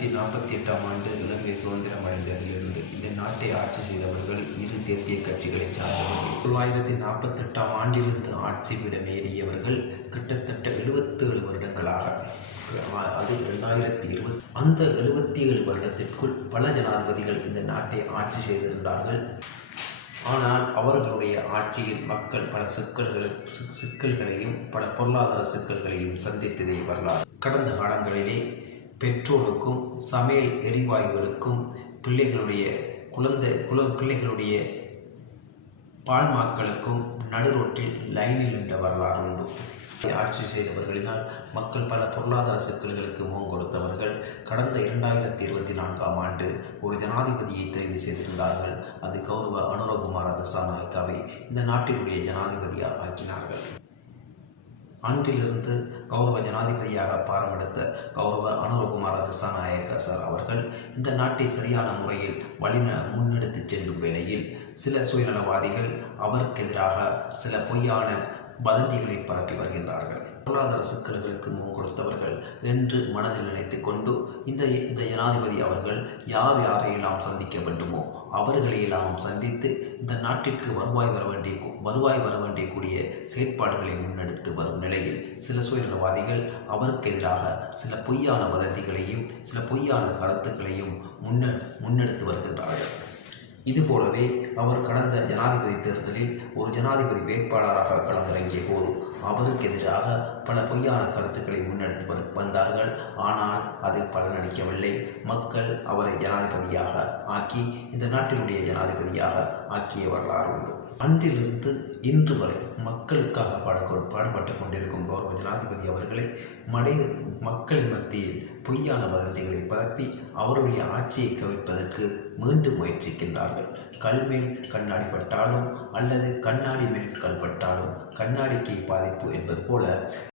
தொள்ளாயிரத்தி நாற்பத்தி எட்டாம் ஆண்டு இலங்கை சுதந்திரம் அடைந்ததிலிருந்து இந்த நாட்டை ஆட்சி செய்தவர்கள் இரு தேசிய கட்சிகளை சார்ந்தவர்கள். தொள்ளாயிரத்தி நாற்பத்தி எட்டாம் ஆண்டிலிருந்து ஆட்சி ஏறியவர்கள் கிட்டத்தட்ட எழுபத்தி ஏழு வருடங்களாக அது இரண்டாயிரத்தி இருபது அந்த எழுபத்தி ஏழு வருடத்திற்குள் பல ஜனாதிபதிகள் இந்த நாட்டை ஆட்சி செய்திருந்தார்கள். ஆனால் அவர்களுடைய ஆட்சியில் மக்கள் பல சிக்கல்கள் சிக்கல்களையும் பல பொருளாதார சிக்கல்களையும் சந்தித்ததே வரலாறு. கடந்த காலங்களிலே பெற்றோருக்கும் சமையல் எரிவாயுகளுக்கும் பிள்ளைகளுடைய குழந்தை குல பிள்ளைகளுடைய பால்மாக்களுக்கும் நடுரோட்டில் லைனில் நின்ற வரலாறு உண்டு. ஆட்சி செய்தவர்களினால் மக்கள் பல பொருளாதார சிக்கல்களுக்கு முகம் கொடுத்தவர்கள் கடந்த இரண்டாயிரத்தி இருபத்தி நான்காம் ஆண்டு ஒரு ஜனாதிபதியை தெரிவு செய்திருந்தார்கள். அது கௌரவ அனுரகுமார தசாநாயக்காவை இந்த நாட்டினுடைய ஜனாதிபதியாக ஆக்கினார்கள். அன்றிலிருந்து கௌரவ ஜனாதிபதியாக பாரமெடுத்த கௌரவ அனுரகுமார திசாநாயக்க சார் அவர்கள் இந்த நாட்டை சரியான முறையில் வழி முன்னெடுத்துச் செல்லும் வேளையில் சில சுயநலவாதிகள் அவருக்கு எதிராக சில பொய்யான வதந்திகளை பரப்பி வருகின்றார்கள். பொருளாதார சிக்கல்களுக்கு முன் கொடுத்தவர்கள் என்று மனதில் நினைத்து கொண்டு இந்த இந்த ஜனாதிபதி அவர்கள் யார் யாரையெல்லாம் சந்திக்க வேண்டுமோ அவர்களையெல்லாம் சந்தித்து இந்த நாட்டிற்கு வருவாய் வர வேண்டிய வருவாய் வர வேண்டியக்கூடிய செயற்பாடுகளை முன்னெடுத்து வரும் நிலையில் சில சுயநலவாதிகள் அவருக்கு எதிராக சில பொய்யான வதந்திகளையும் சில பொய்யான கருத்துக்களையும் முன்ன முன்னெடுத்து வருகின்றார்கள். இதுபோலவே அவர் கடந்த ஜனாதிபதி தேர்தலில் ஒரு ஜனாதிபதி வேட்பாளராக களமிறங்கிய போது அவருக்கு எதிராக பல பொய்யான கருத்துக்களை முன்னெடுத்து வந்தார்கள். ஆனால் அது பலனளிக்கவில்லை மக்கள் அவரை ஜனாதிபதியாக ஆக்கி இந்த நாட்டினுடைய ஜனாதிபதியாக ஆக்கிய வரலாறு உண்டு. அன்றிலிருந்து இன்று வரை மக்களுக்காக பாடக்கொ பாடுபட்டு கொண்டிருக்கும் கௌரவ ஜனாதிபதி அவர்களை மடை மக்களின் மத்தியில் பொய்யான வதந்திகளை பரப்பி அவருடைய ஆட்சியை கவிழ்ப்பதற்கு மீண்டும் முயற்சிக்கின்றார்கள். கல் மேல் கண்ணாடி பட்டாலும் அல்லது கண்ணாடி மேல் கல் பட்டாலும் கண்ணாடிக்கு பாதிப்பு என்பது போல